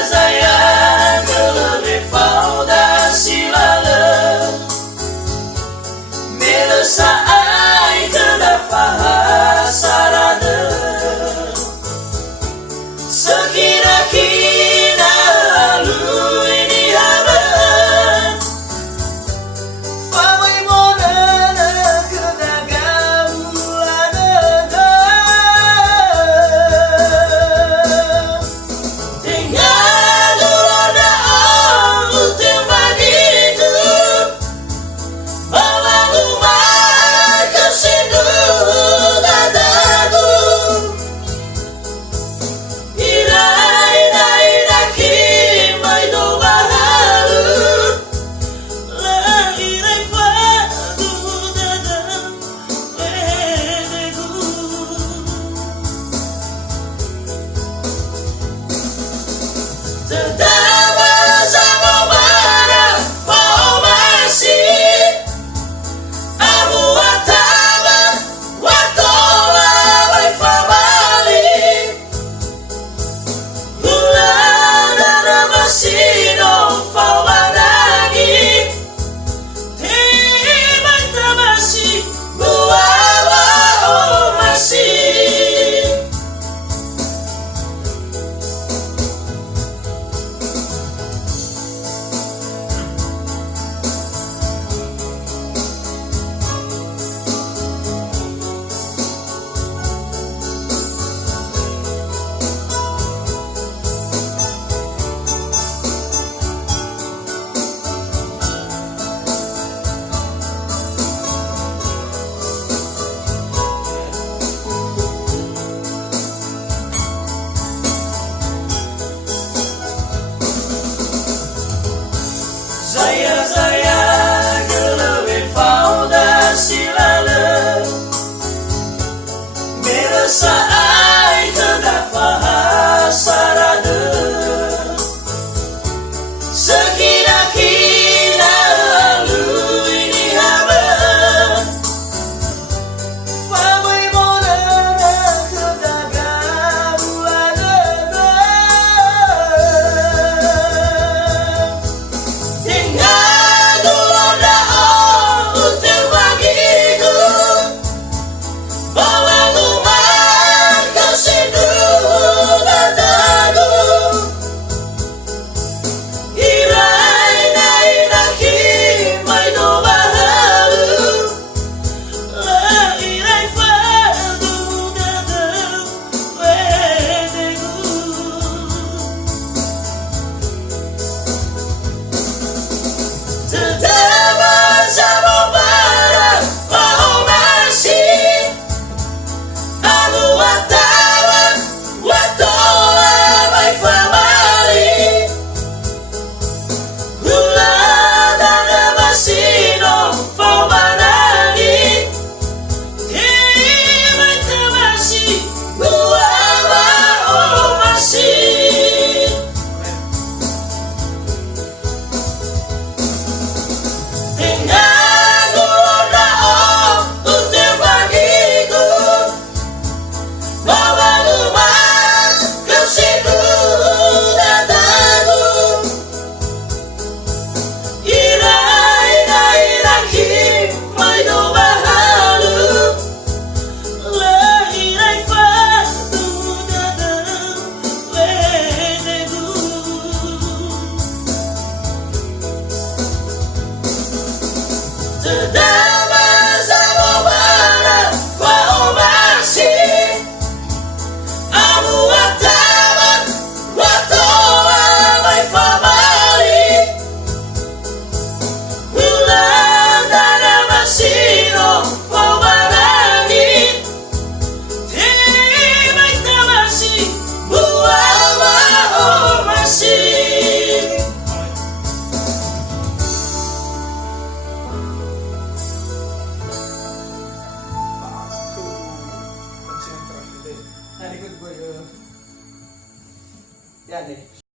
Zaya gelebe fauda silale melesa ai kedafaha sarade sekira-kira lalu ini haban pamai monana kedagaulana tenga gulo ndra'o teu bagiku bawa rumah ke sindu dadaku ira-ira kimai do bahalu lairai fadu dadam wedeku Terdama sama bara mau masih Amu watama watola vai famali Gulana masih no famanagi Timai tamasi buawa o masih Zaya gelebe fauda silale melesa ai kedafaha sarade sekira-kira lalu ini haban pamai monana kedagaulana tenga gulo ndra'o teu bagiku bawa rumah ke sindu dadaku ira-ira kimai do bahalu lairai fadu dadam wedeku Terdama sama bara mau masih Amu watama watola vai famali Gulana masih no famanagi Timai tamasi buawa o masih Tenga gulo ndra'o teu bagiku bawa rumah ke sindu dadaku ira-ira kimai do bahalu lairai fadu dadam wedeku Terdama sama bara mau masih Amu watama watola vai famali Gulana masih no famanagi Timai tamasi buawa o masih Nah, ikut gue ya deh.